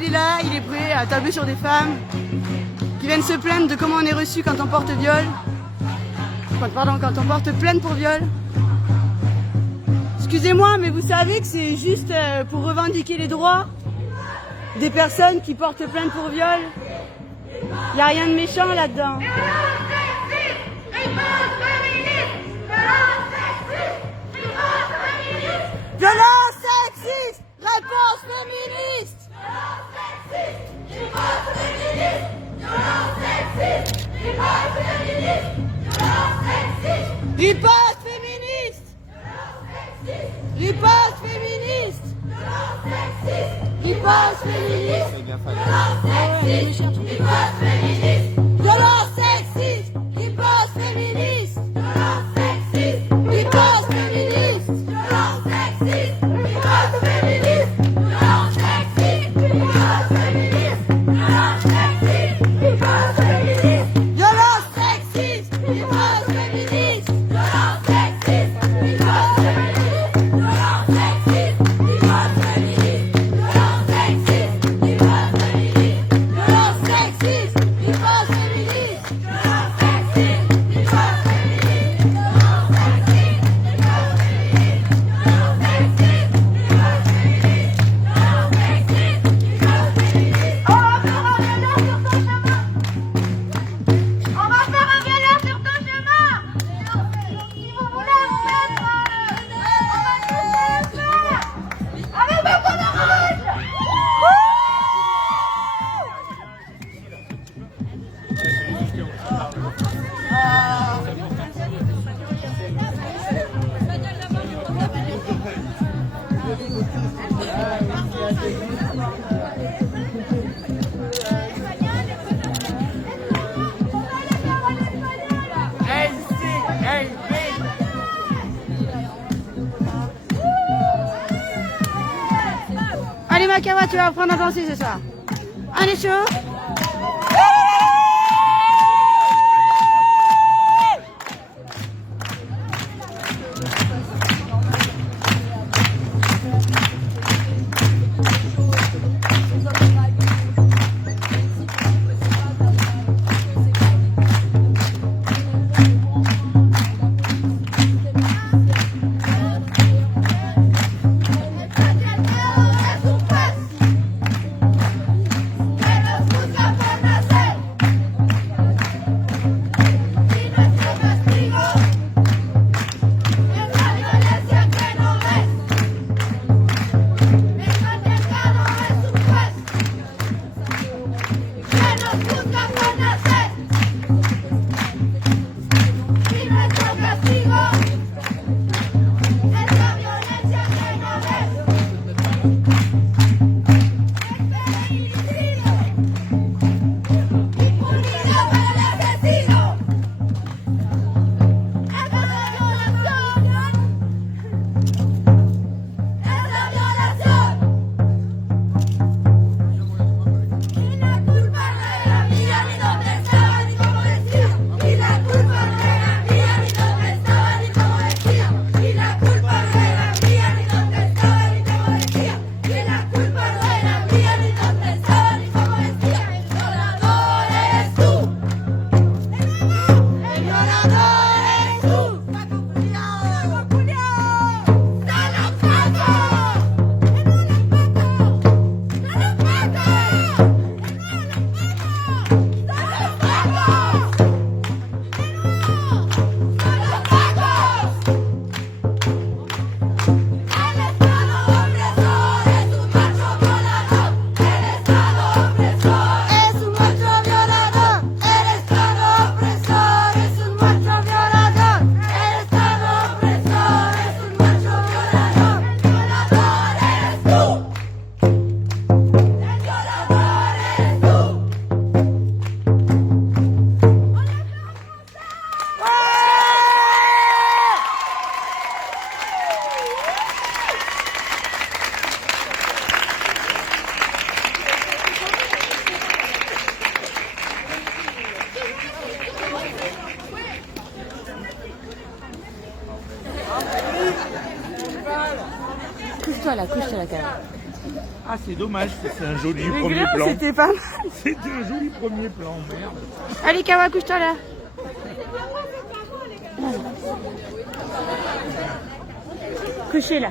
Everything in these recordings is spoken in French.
Il est là, il est prêt à tabler sur des femmes qui viennent se plaindre de comment on est reçu quand on porte viol. Quand on porte plainte pour viol. Excusez-moi, mais vous savez que c'est juste pour revendiquer les droits des personnes qui portent plainte pour viol. Il n'y a rien de méchant là-dedans. Violence sexiste, réponse féministe. Riposte féministe. Riposte féministe. Riposte féministe. Violence sexiste. Riposte féministe. Riposte féministe. Violence sexiste. Riposte féministe. Violence sexiste. Riposte féministe. Violence sexiste. Riposte féministe. Violence sexiste. Riposte féministe. Violence sexiste. Riposte féministe. Violence sexiste. Riposte féministe. Violence sexiste. Riposte féministe. Violence sexiste. Riposte féministe. Violence sexiste. Riposte Allez Makawa, tu vas apprendre à danser, c'est ça? Allez chaud. Couche-toi là, couche-toi là, quand même. Ah, c'est dommage, c'est un joli Mais premier grave, plan. c'était pas mal. C'était un joli premier plan, merde. Allez, Kawa, couche-toi là. Couchez là.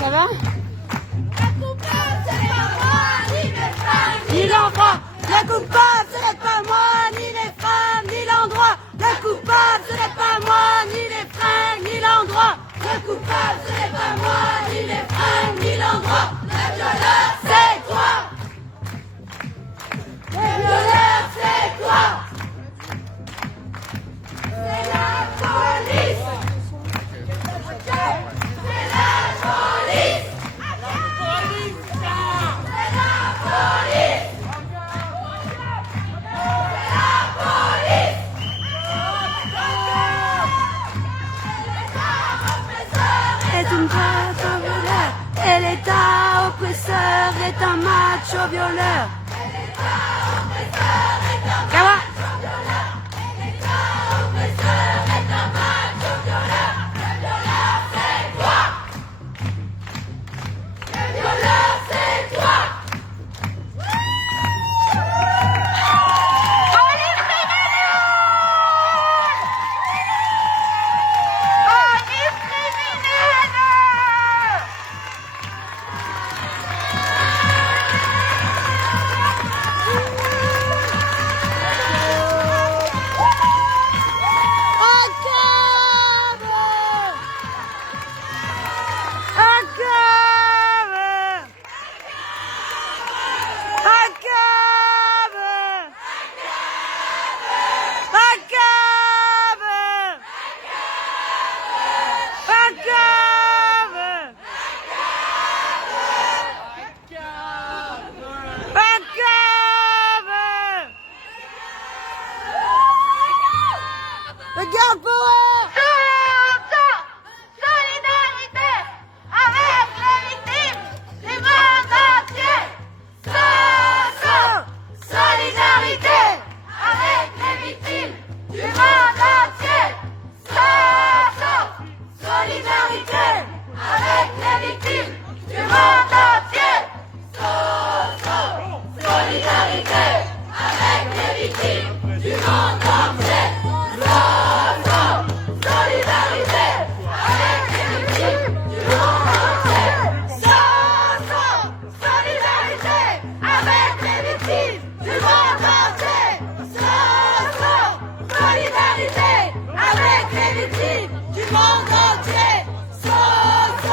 Ça va? Ni l'endroit, la coupable, ce n'est pas moi, ni les femmes, ni l'endroit. La coupable, ce n'est pas moi, ni les fringues, ni l'endroit. La coupable, ce n'est pas moi, ni les fringues, ni l'endroit. Le violeur, c'est toi. Le violeur, c'est toi. C'est la police. C'est la police. Et l'État oppresseur est un macho violeur. Kawa. Regarde pour eux! Solidarité avec les victimes du monde entier! Solidarité avec les victimes du monde entier! Solidarité avec les victimes du monde entier! Solidarité avec les victimes du monde entier! Solidarité avec les victimes du monde entier. Solidarité avec les victimes du monde entier. Solidarité avec les victimes du monde entier. Solidarité avec les victimes du monde entier. Solidarité avec les victimes du monde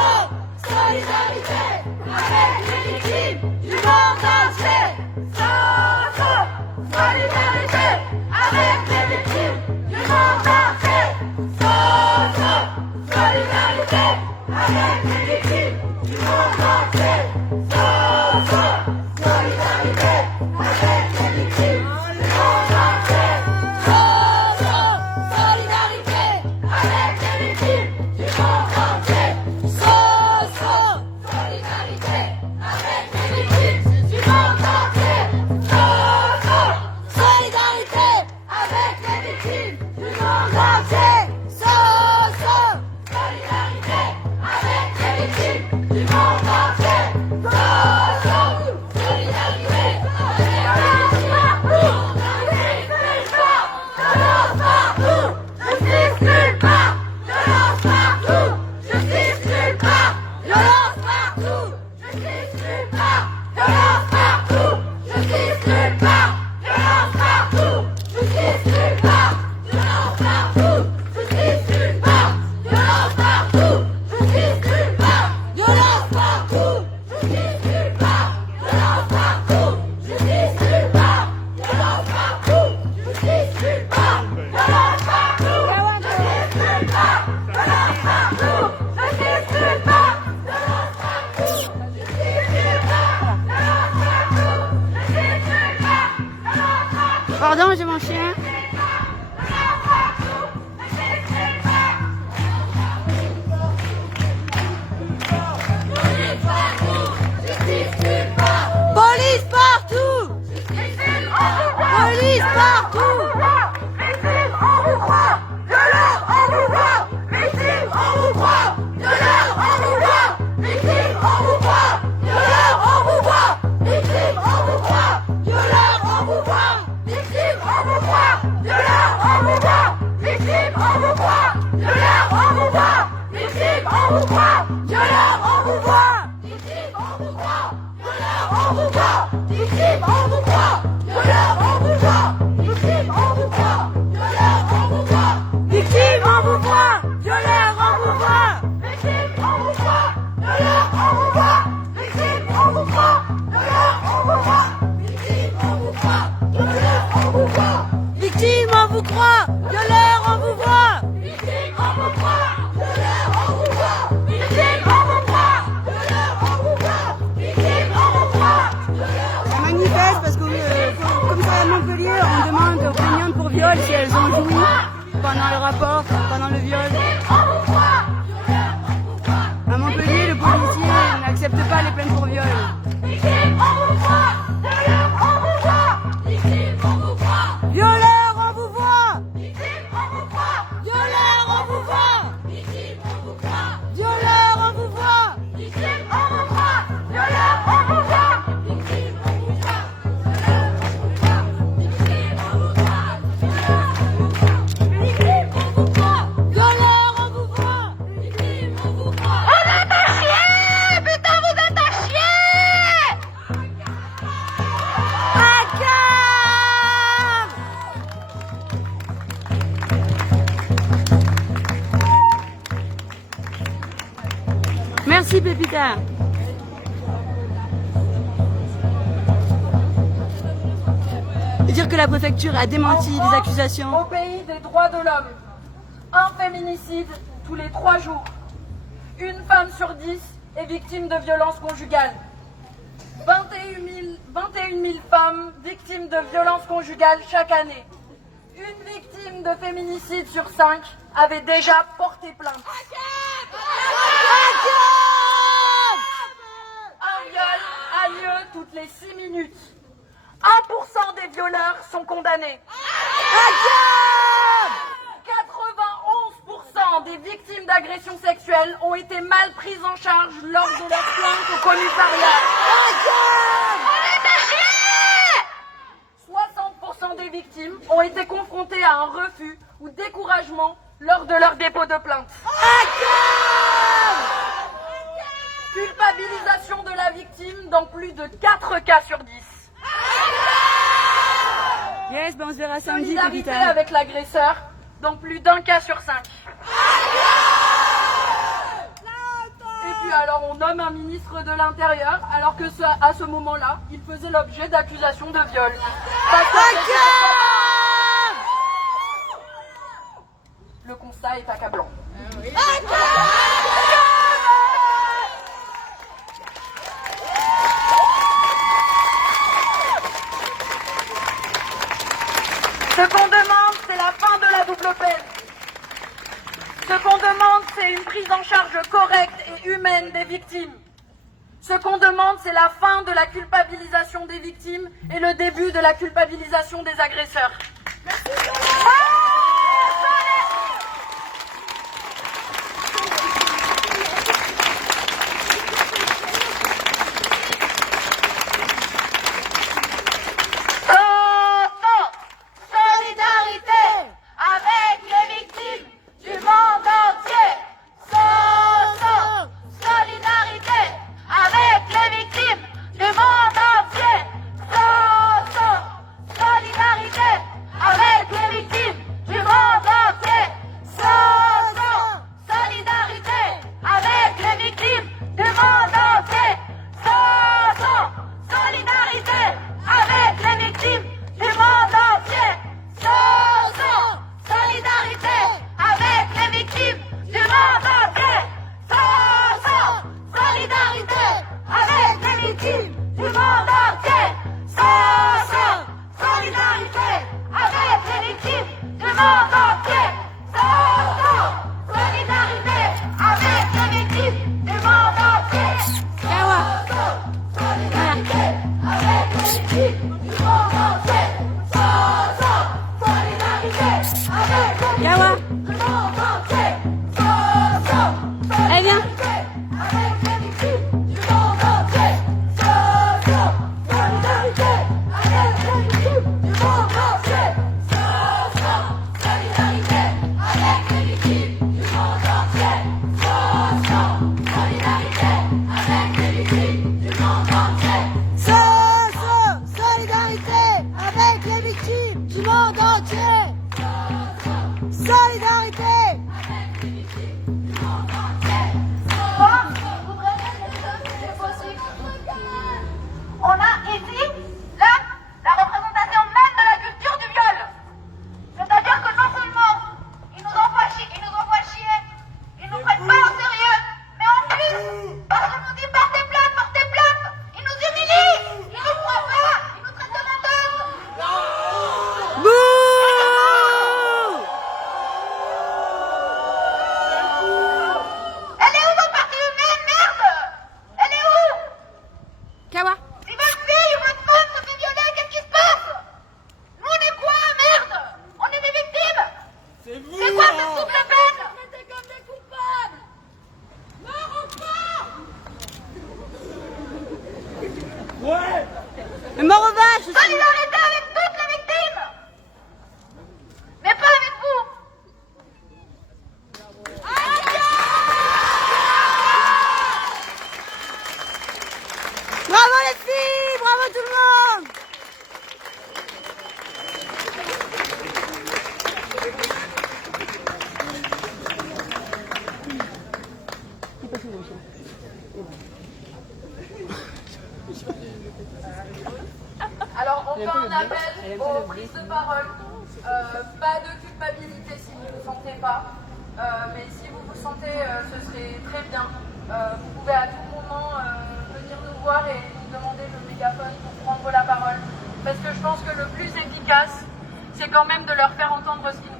entier. Solidarité avec les victimes du monde entier. Solidarité avec les victimes du monde entier. Solidarité avec les victimes du monde entier. Solidarité avec les victimes du monde entier. Solidarité avec les victimes du monde entier. Solidarité avec les victimes du monde entier. Solidarité avec on vous croit. Violeurs, on vous voit. Victimes, on vous croit. Violeurs, on vous voit. Victimes, on vous croit. Violeurs, on vous voit. Victimes, on vous croit. Violeurs, on vous voit. Victimes, on vous voit. Violeurs, on vous voit. Victimes, on vous croit. Violeurs, on vous voit. Victimes, on vous croit. Violeurs, on vous voit. Victimes, on vous croit. Violeurs, on vous voit. Victimes, on vous croit. Violeurs, on vous voit. Victimes, on vous croit. Violeurs, on vous voit. Victimes, on vous croit. Violeurs, on vous voit. Victimes, on vous croit. On manifeste parce que, comme ça à Montpellier, on demande aux plaignantes pour viol si elles ont joui pendant le rapport, pendant le viol. À Montpellier, le policier n'accepte pas les plaintes pour viol. Violeurs, on vous voit. Violeurs, on vous voit. Violeurs, on vous voit. Violeurs, on vous voit. Violeurs, on vous voit. On est à chier. Putain, vous êtes à chier. Merci Pépita. Dire que la préfecture a démenti les accusations. Au pays des droits de l'homme, un féminicide tous les 3 jours. Une femme sur 10 est victime de violences conjugales. 21 000 femmes victimes de violences conjugales chaque année. Une victime de féminicide sur 5 avait déjà porté plainte. Un viol a lieu toutes les 6 minutes. 1% des violeurs sont condamnés. 91% des victimes d'agressions sexuelles ont été mal prises en charge lors de leur plainte au commissariat. 60% des victimes ont été confrontées à un refus ou découragement lors de leur dépôt de plainte. Culpabilisation de la victime dans plus de 4 cas sur 10. Yes, ben on se verra samedi Solidarité Pépita. avec l'agresseur dans plus d'un cas sur 5. Et puis alors on nomme un ministre de l'Intérieur alors que à ce moment-là, il faisait l'objet d'accusations de viol. Le constat est accablant. Ce qu'on demande, c'est la fin de la double peine. Ce qu'on demande, c'est une prise en charge correcte et humaine des victimes. Ce qu'on demande, c'est la fin de la culpabilisation des victimes et le début de la culpabilisation des agresseurs. Yawa. Eh viens. aux prises de parole. Pas de culpabilité si vous ne le sentez pas. Mais si vous vous sentez, ce serait très bien. Vous pouvez à tout moment venir nous voir et nous demander le mégaphone pour prendre la parole. Parce que je pense que le plus efficace, c'est quand même de leur faire entendre ce qu'ils nous font.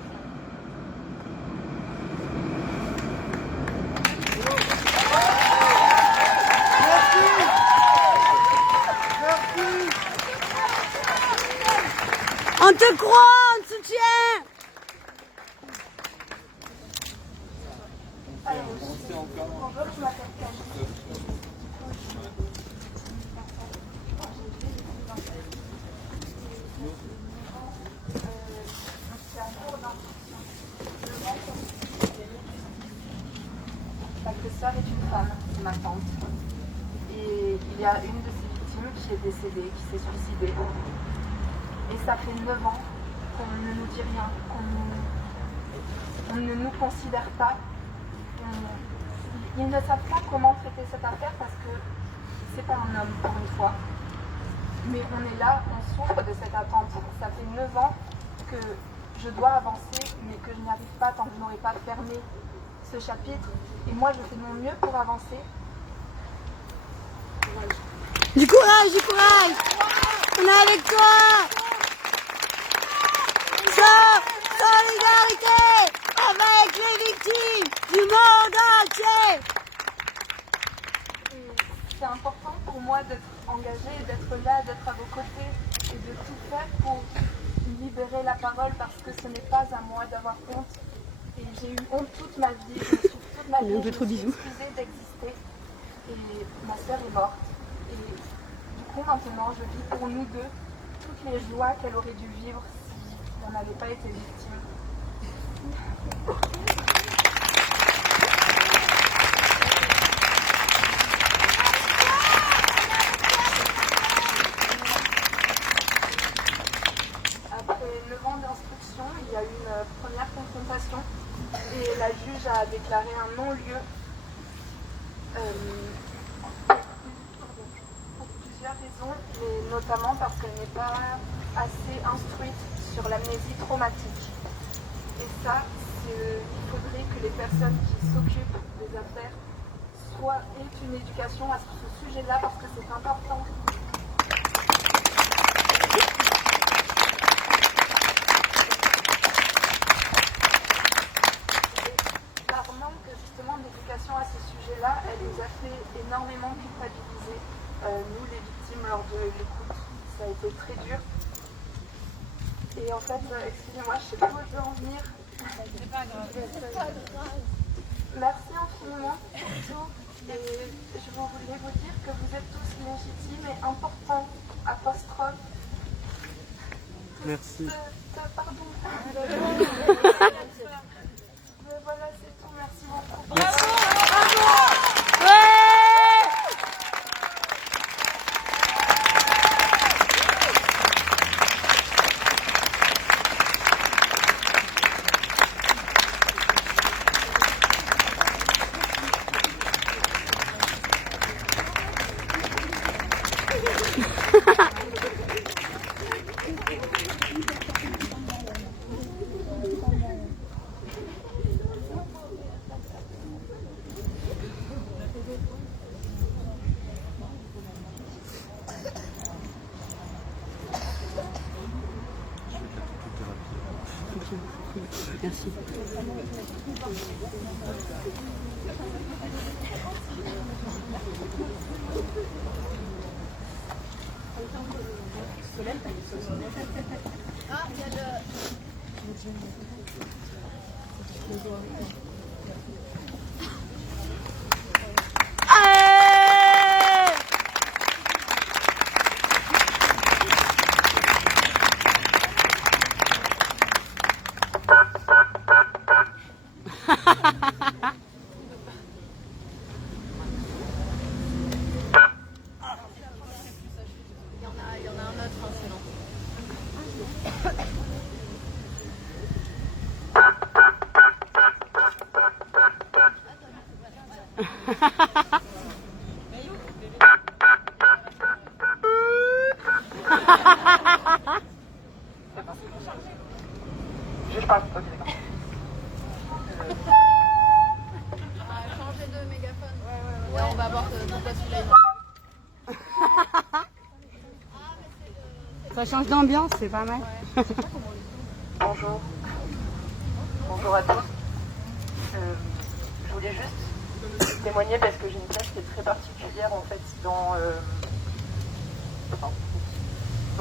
On te croit, on te soutient. Bonjour, je m'appelle Camille. C'est en cours d'instruction. Ma sœur est une femme, c'est ma tante. Et il y a une de ses victimes qui est décédée, qui s'est suicidée. Et ça fait 9 ans qu'on ne nous dit rien, qu'on ne nous considère pas. Ils ne savent pas comment traiter cette affaire parce que c'est pas un homme, pour une fois. Mais on est là, on souffre de cette attente. Ça fait 9 ans que je dois avancer, mais que je n'y arrive pas tant que je n'aurai pas fermé ce chapitre. Et moi, je fais de mon mieux pour avancer. Du courage, du courage. On est avec toi. Solidarité avec les victimes du monde entier. C'est important pour moi d'être engagée, d'être là, d'être à vos côtés et de tout faire pour libérer la parole parce que ce n'est pas à moi d'avoir honte. Et j'ai eu honte toute ma vie, je me suis toute ma vie, je me suis excusée d'exister. Et ma sœur est morte. Et du coup, maintenant, je vis pour nous deux toutes les joies qu'elle aurait dû vivre si on n'avait pas été victime. Après 9 ans d'instruction, il y a eu une première confrontation et la juge a déclaré un non-lieu pour plusieurs raisons, mais notamment parce qu'elle n'est pas assez instruite sur l'amnésie traumatique. Et ça, il faudrait que les personnes qui s'occupent des affaires aient une éducation à ce sujet-là parce que c'est important. Par manque justement d'éducation à ce sujet-là, elle nous a fait énormément culpabiliser, nous les victimes, lors de l'écoute. Ça a été très dur. Et en fait, excusez-moi, je ne sais pas où je veux en venir. C'est pas grave. Merci infiniment pour tout. Et je voulais vous dire que vous êtes tous légitimes et importants. Apostrophe. Merci. Pardon. Mais voilà, c'est tout. Merci beaucoup. Merci. Je parle. Ok, d'accord. Changer de mégaphone. Ouais, on va voir pourquoi celui-là Ça change d'ambiance, c'est pas mal. Bonjour. Bonjour à tous. Je voulais juste témoigner parce que j'ai une place qui est très particulière en fait dans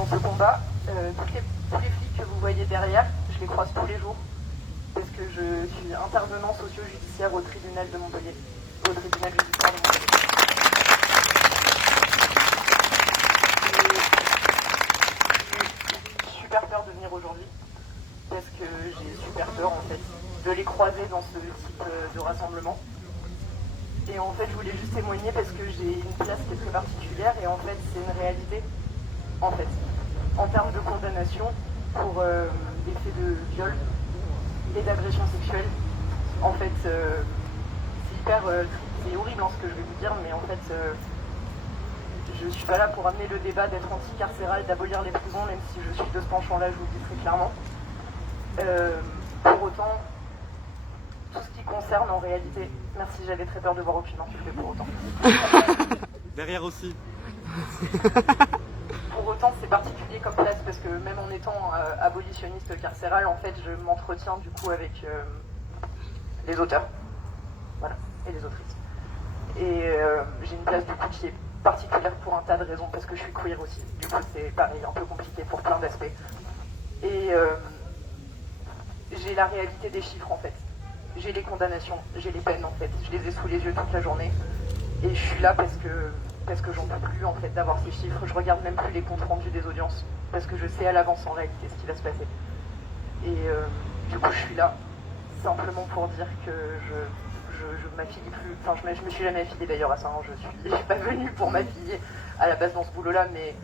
ce combat. Tous les flics que vous voyez derrière, je les croise tous les jours parce que je suis intervenant socio-judiciaire au tribunal de Montpellier, au tribunal judiciaire de Montpellier. J'ai super peur de venir aujourd'hui parce que j'ai super peur en fait de les croiser dans ce type de rassemblement. Et en fait, je voulais juste témoigner parce que j'ai une place qui est très particulière et en fait, c'est une réalité. En fait, en termes de condamnation pour des faits de viol et d'agression sexuelle, en fait, c'est hyper c'est horrible ce que je vais vous dire, mais en fait, je suis pas là pour amener le débat d'être anti-carcéral, d'abolir les prisons, même si je suis de ce penchant-là, je vous le dis très clairement. Pour autant, tout ce qui concerne en réalité, merci, j'avais très peur de voir aucune insulte pour autant. Derrière aussi. Pour autant, c'est particulier comme place parce que même en étant abolitionniste carcéral, en fait, je m'entretiens du coup avec les auteurs, voilà, et les autrices. Et j'ai une place du coup qui est particulière pour un tas de raisons parce que je suis queer aussi. Du coup, c'est pareil, un peu compliqué pour plein d'aspects. Et j'ai la réalité des chiffres en fait. J'ai les condamnations, j'ai les peines en fait. Je les ai sous les yeux toute la journée. Et je suis là parce que j'en peux plus en fait d'avoir ces chiffres. Je regarde même plus les comptes rendus des audiences parce que je sais à l'avance en réalité ce qui va se passer. Et du coup je suis là simplement pour dire que je m'affilie plus. Enfin je me suis jamais affiliée d'ailleurs à ça. Hein. Je suis pas venue pour m'affilier à la base dans ce boulot là, mais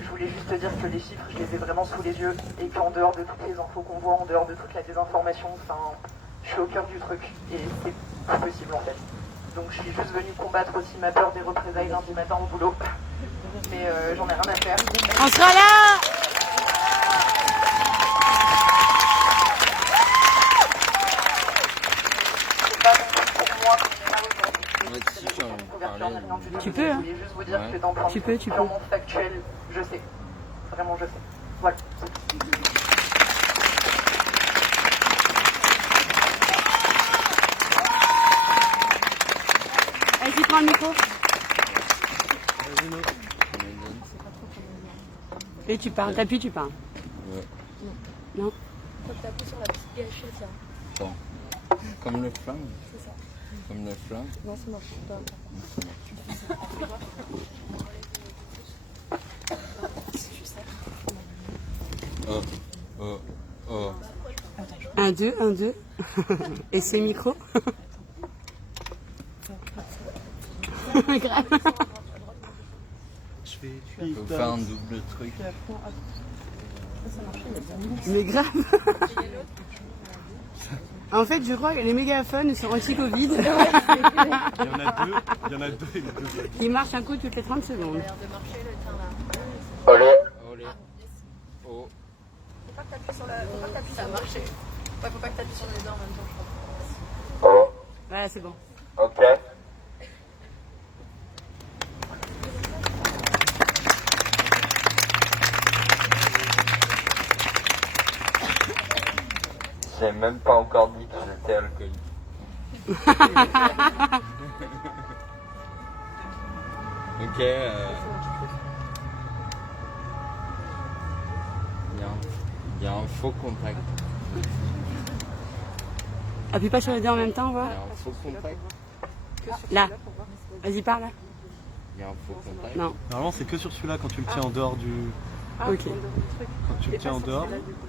je voulais juste te dire que les chiffres je les ai vraiment sous les yeux et qu'en dehors de toutes les infos qu'on voit, en dehors de toute la désinformation, enfin je suis au cœur du truc et c'est pas possible en fait. Donc je suis juste venue combattre aussi ma peur des représailles lundi matin au boulot. Mais j'en ai rien à faire. On sera là! C'est pas pour moi qu'on est là aujourd'hui. Tu peux, hein? Je voulais juste vous dire que d'un point de vue purement factuel, je sais. Vraiment je sais. Voilà. Vas-y, prends le micro. Et tu parles, t'appuies, tu parles. Ouais. Non. Faut que t'appuies sur la petite gâchette là. Attends. Comme le flingue. C'est ça. Comme le flingue. Non, ça marche pas. Oh, oh, oh. 1, 2, 1, 2. Et c'est micro. Grave. Faut faire un double truc. Mais grave. En fait, je crois que les mégaphones sont anti-Covid. Il y en a deux. Ils marchent un coup toutes les 30 secondes. Olé. Olé. Oh. Faut pas que t'appuies sur la. Faut pas que t'appuies sur le marché. Ouais, faut pas que t'appuies sur les deux en même temps, je crois. Oh. Voilà, c'est bon. Ok. J'ai même pas encore dit que j'étais alcoolique. Ok. Il y a un faux contact. Appuie pas sur les deux en même temps, Il y voir. a un faux contact. Là. Vas-y, parle là. Il y a un faux contact. Non. Normalement, c'est que sur celui-là quand tu le tiens en dehors du. Ok. Quand tu le tiens en dehors.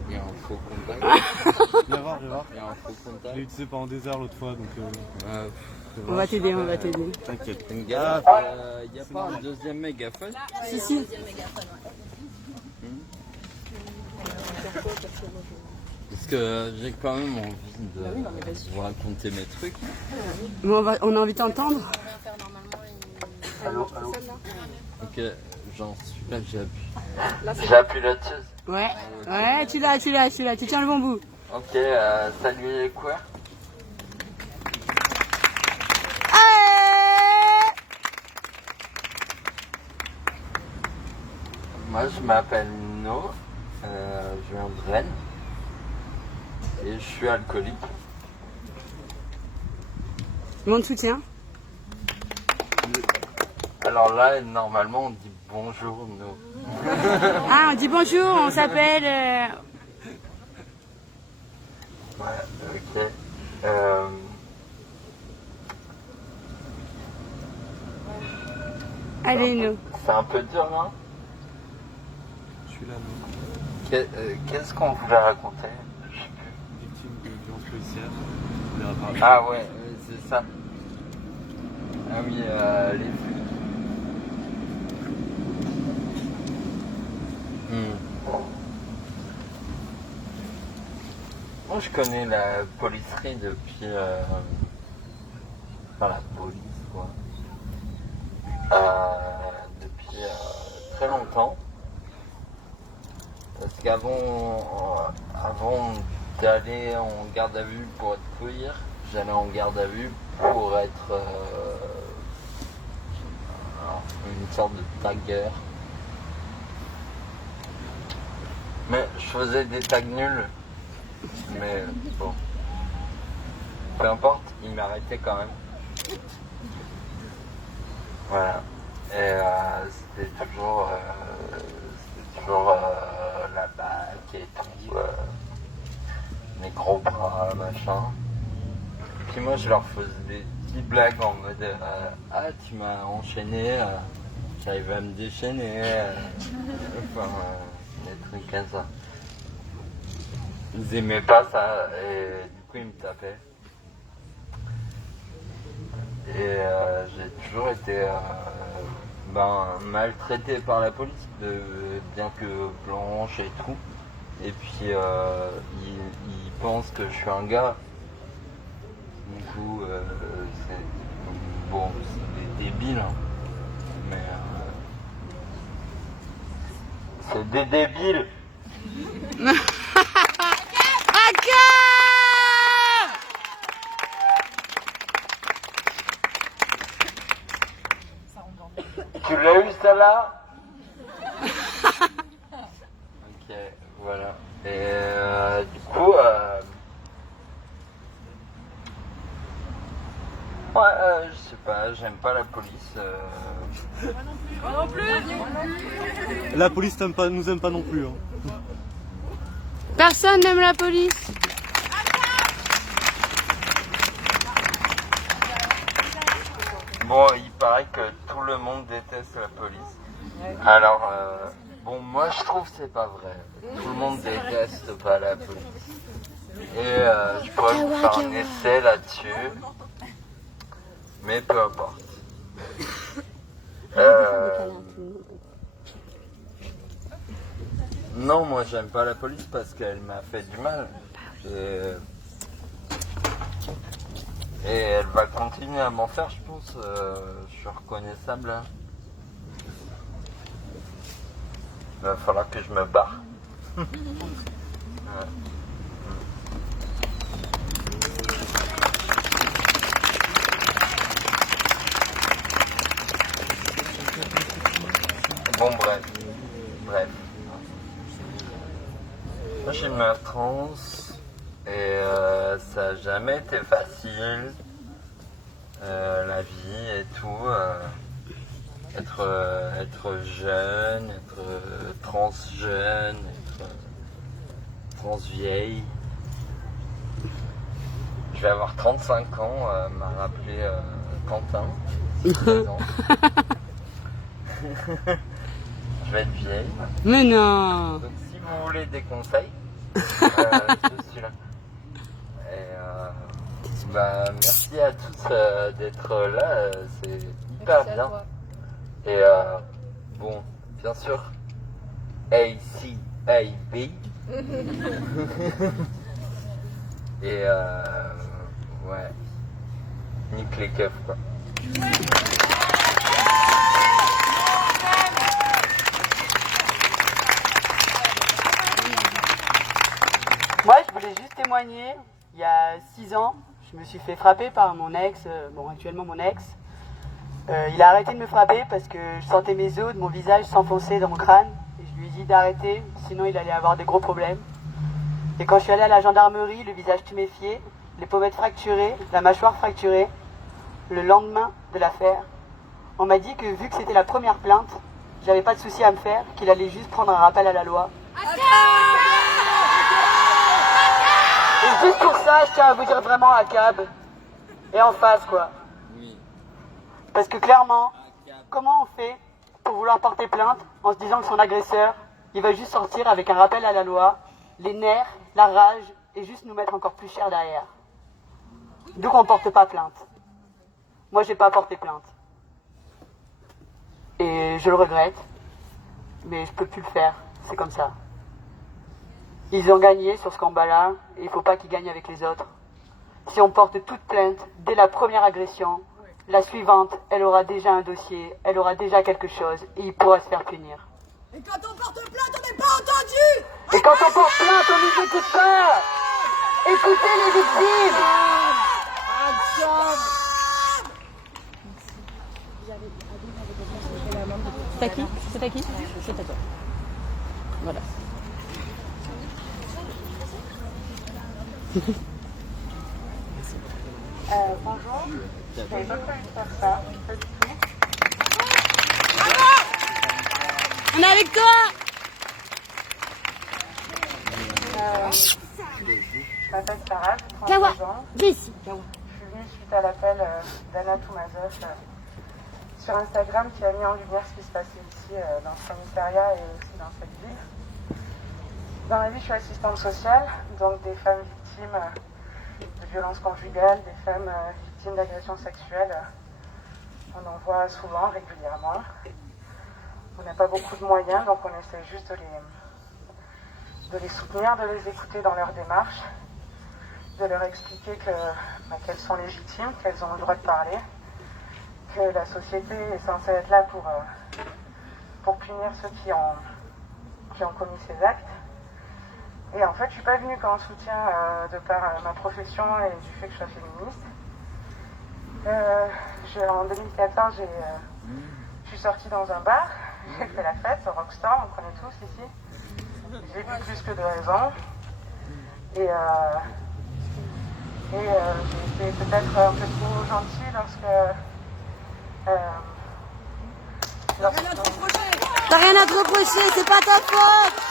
Il y a un faux contact. Viens voir. Il y a un faux Je l'ai contact. utilisé pendant des heures l'autre fois donc. On va t'aider, on va t'aider. T'inquiète. Il n'y a pas un deuxième mégaphone. Si, si. Parce que j'ai quand même envie de vous raconter mes trucs. Mais on a envie de t'entendre. Ok, j'en suis là, j'appuie. J'appuie là-dessus. Ouais, ouais, tu l'as. Tu tiens le bon bout. Ok, salut les queers. Moi je m'appelle No, je viens de Rennes et je suis alcoolique. Mon soutien. Alors là, normalement on dit bonjour No. Ah, on dit bonjour, on s'appelle... Ouais, ok. Allez, nous. C'est un peu dur, non? Je suis là, non. Qu'est-ce qu'on voulait raconter? Victime de violences policières. Je voulais parler. Ah ouais, c'est ça. Ah oui, les flics. Moi je connais la policerie depuis... Enfin la police quoi. Depuis très longtemps. Parce qu'avant d'aller en garde à vue pour être queer, j'allais en garde à vue pour être une sorte de tagueur. Mais je faisais des tags nuls. Mais bon. Peu importe, il m'arrêtait quand même. Voilà. Et c'était toujours la bague et tout. Les gros bras, machin. Puis moi je leur faisais des petites blagues en mode ah tu m'as enchaîné, j'arrive à me déchaîner. Enfin, des trucs comme ça. Ils aimaient pas ça et du coup ils me tapaient. Et j'ai toujours été maltraité par la police, bien que blanche et tout. Et puis ils pensent que je suis un gars. Du coup c'est des débiles. Hein. Mais c'est des débiles. Tu l'as eu celle-là? Ok, voilà. Et du coup, je sais pas, j'aime pas la police. Non plus. La police nous aime pas non plus. Hein. Personne n'aime la police. Bon, il paraît que tout le monde déteste la police. Alors, bon, moi je trouve que c'est pas vrai. Tout le monde déteste pas la police. Et je pourrais vous faire un essai là-dessus. Mais peu importe. Non, moi j'aime pas la police parce qu'elle m'a fait du mal. Et elle va continuer à m'en faire, je pense. Je suis reconnaissable. Hein. Il va falloir que je me barre. Ouais. Bon, bref. Moi, j'ai une meuf trans. Et ça n'a jamais été facile, la vie et tout, être jeune, être trans jeune, être trans vieille. Je vais avoir 35 ans, m'a rappelé Quentin, 16 ans. Je vais être vieille. Mais non. Donc si vous voulez des conseils, je suis là. Merci à tous d'être là, c'est hyper bien. Et bon, bien sûr, ACAB. Et ouais, nique les keufs quoi. Moi, je voulais juste juste témoigner. Il y a 6 ans, je me suis fait frapper par mon ex, actuellement mon ex. Il a arrêté de me frapper parce que je sentais mes os de mon visage s'enfoncer dans mon crâne. Et je lui ai dit d'arrêter, sinon il allait avoir des gros problèmes. Et quand je suis allé à la gendarmerie, le visage tuméfié, les pommettes fracturées, la mâchoire fracturée, le lendemain de l'affaire, on m'a dit que vu que c'était la première plainte, j'avais pas de souci à me faire, qu'il allait juste prendre un rappel à la loi. Et juste pour ça, je tiens à vous dire vraiment à cab. Et en face, quoi. Parce que clairement, comment on fait pour vouloir porter plainte en se disant que son agresseur, il va juste sortir avec un rappel à la loi, les nerfs, la rage, et juste nous mettre encore plus cher derrière. D'où qu'on porte pas plainte. Moi, j'ai pas porté plainte. Et je le regrette, mais je peux plus le faire. C'est comme ça. Ils ont gagné sur ce combat-là, et il faut pas qu'ils gagnent avec les autres. Si on porte toute plainte dès la première agression, la suivante, elle aura déjà un dossier, elle aura déjà quelque chose, et il pourra se faire punir. Et quand on porte plainte, on n'est pas entendu. Et quand on porte plainte, on nous écoute pas. Écoutez les victimes. C'est à qui? C'est à qui? C'est à toi. Voilà. Bonjour, j'avais pas prévu de faire ça, pas du tout. On est avec toi. Je m'appelle Sarah, j'ai Kawa, 32 ans. viens ici, Kawa. Je suis venue suite à l'appel d'Anna Toumazov sur Instagram qui a mis en lumière ce qui se passait ici dans ce commissariat et aussi dans cette ville. Dans la vie, je suis assistante sociale, donc des femmes victimes de violences conjugales, des femmes victimes d'agressions sexuelles. On en voit souvent, régulièrement. On n'a pas beaucoup de moyens, donc on essaie juste de les soutenir, de les écouter dans leur démarche, de leur expliquer qu'elles sont légitimes, qu'elles ont le droit de parler, que la société est censée être là pour punir ceux qui ont commis ces actes. Et en fait, je ne suis pas venue qu'en soutien de par ma profession et du fait que je sois féministe. En 2014, je suis sortie dans un bar, j'ai fait la fête, au Rockstar, on connaît tous ici. J'ai bu plus que de raison. Et j'ai été peut-être un peu trop gentille lorsque T'as rien à te reprocher, c'est pas ta faute.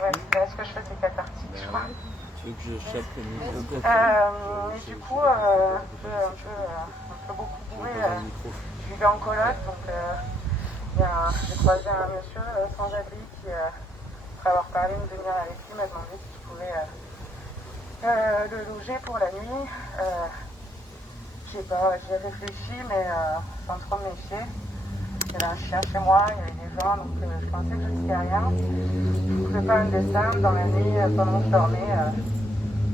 Ouais, ce que je fais, c'est cathartique, je crois. Tu veux que je chope le micro? Et du coup, un peu beaucoup bourré. Je vivais en coloc, donc j'ai croisé un monsieur sans abri qui, après avoir parlé une demi-heure avec lui, m'a demandé si je pouvais le loger pour la nuit. J'y ai réfléchi, mais sans trop me méfier. Il y avait un chien chez moi, il y avait des gens, donc je pensais que je risquais rien. Je ne pouvais pas un dessin. Dans la nuit, pendant que je dormais,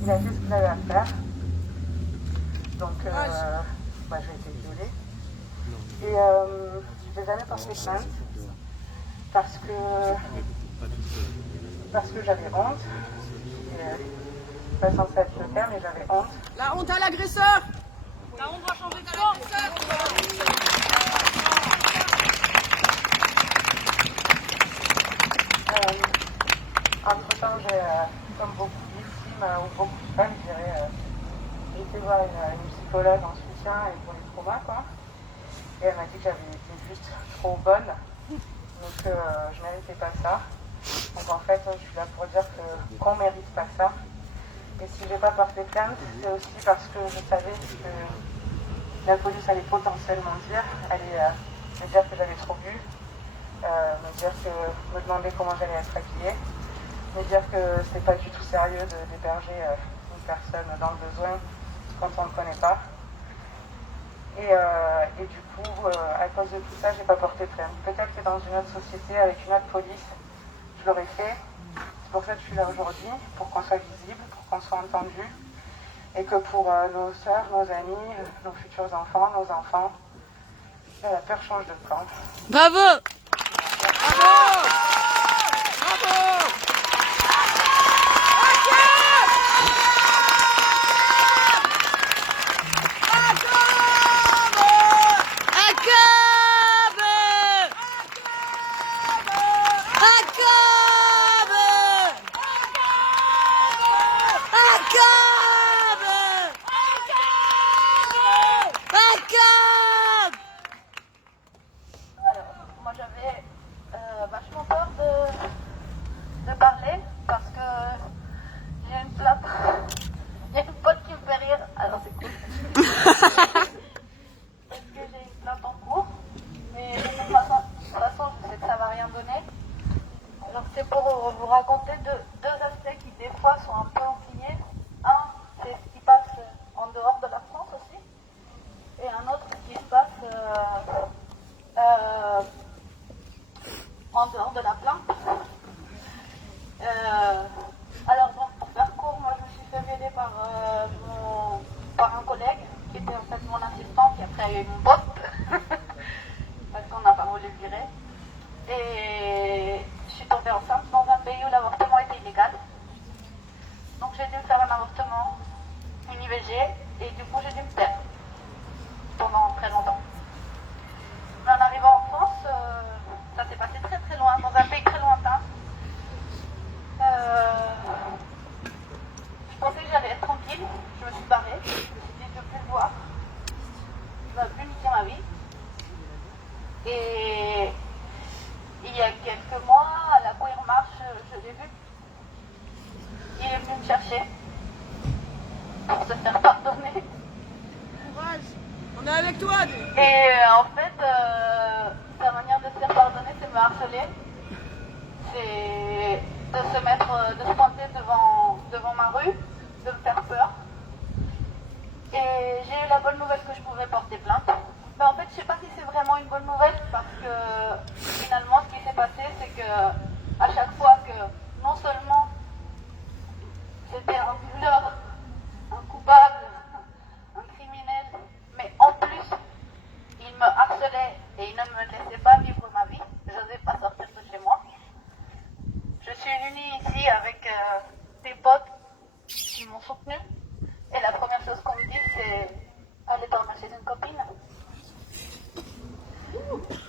il a fait ce qu'il avait à faire. Donc, j'ai été violée. Et je n'ai jamais porté plainte parce que j'avais honte. Pas censé être le cas, mais j'avais honte. La honte à l'agresseur. La honte doit changer de l'agresseur. Entre-temps, j'ai, comme beaucoup de victimes ou beaucoup de femmes, je dirais, j'ai été voir une psychologue en soutien et pour les traumas, quoi. Et elle m'a dit que j'avais été juste trop bonne, donc je ne méritais pas ça. Donc en fait, je suis là pour dire qu'on ne mérite pas ça. Et si je n'ai pas porté plainte, c'est aussi parce que je savais que la police allait potentiellement me dire que j'avais trop bu, me demander comment j'allais être habillée, me dire que c'est pas du tout sérieux d'héberger une personne dans le besoin quand on ne le connaît pas. Et du coup, à cause de tout ça, j'ai pas porté plainte. Peut-être que dans une autre société, avec une autre police, je l'aurais fait. C'est pour ça que je suis là aujourd'hui, pour qu'on soit visible, pour qu'on soit entendu, et que pour nos sœurs, nos amis, nos futurs enfants, nos enfants, la peur change de camp. Bravo. Moi j'avais vachement peur de parler parce que j'ai une plainte. Il y a une pote qui me fait rire, alors c'est cool. Parce que j'ai une plainte en cours, mais de toute façon je sais que ça va rien donner. Alors c'est pour vous raconter deux aspects qui des fois sont un peu embrouillés. Un, c'est ce qui passe en dehors de la France aussi, et un autre, ce qui se passe en dehors de la plainte. Alors bon, pour faire court, moi je me suis fait violer par un collègue qui était en fait mon assistant, qui après a eu mon pote parce qu'on n'a pas voulu le virer. Et je suis tombée enceinte dans un pays où l'avortement était illégal. Donc j'ai dû faire un avortement, une IVG, et du coup j'ai dû me taire pendant très longtemps. Mais en arrivant en France, ça s'est passé très très loin, dans un pays très lointain. Je pensais que j'allais être tranquille, je me suis barrée, je me suis dit je ne veux plus le voir, il ne va plus niquer ma vie. Et il y a quelques mois, à la Queer March, je l'ai vu. Il est venu me chercher pour se faire pardonner. On est avec toi. Et en fait, sa manière de se faire pardonner, c'est me harceler. C'est de se pointer devant ma rue, de me faire peur. Et j'ai eu la bonne nouvelle que je pouvais porter plainte. Mais en fait, je sais pas si c'est vraiment une bonne nouvelle parce que finalement, ce qui s'est passé, c'est que à chaque fois que non seulement c'était un violeur, un coupable, un criminel, mais en plus, il me harcelait et il ne me laissait pas vivre ma vie. Je n'osais pas sortir de chez moi. Je suis venue ici avec des potes qui m'ont soutenue. Et la première chose qu'on me dit, c'est aller dormir chez une copine.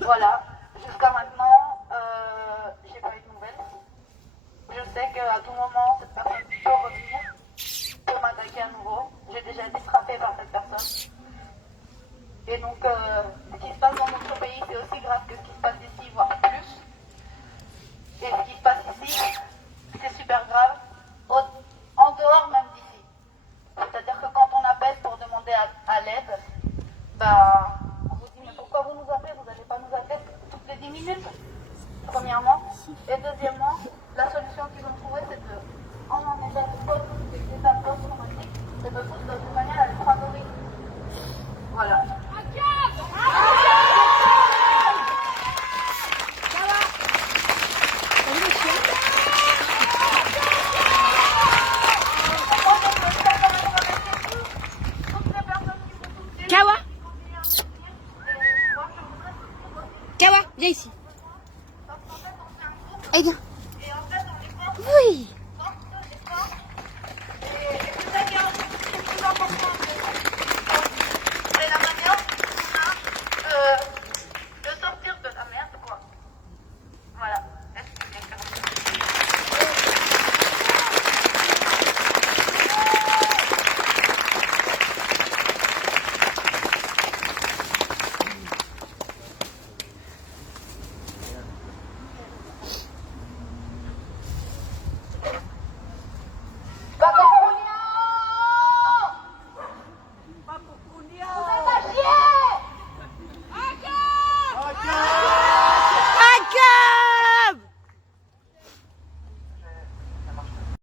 Voilà. Jusqu'à maintenant, j'ai pas eu de nouvelles. Je sais qu'à tout moment, cette personne peut revenir pour m'attaquer à nouveau. J'ai déjà été frappée par cette personne. Et donc, ce qui se passe dans notre pays, c'est aussi grave que ce qui se passe ici, voire plus. Et ce qui se passe ici, c'est super grave, en dehors même d'ici. C'est-à-dire que quand on appelle pour demander à l'aide, bah, on vous dit mais pourquoi vous nous appelez? Vous n'allez pas nous appeler toutes les 10 minutes, premièrement. Et deuxièmement, la solution qu'ils ont trouvée, c'est de, en état de d'état post-traumatique, c'est de foutre de toute manière à l'étranger. Voilà. Kawa, Kawa, viens ici. Eh bien. Oui.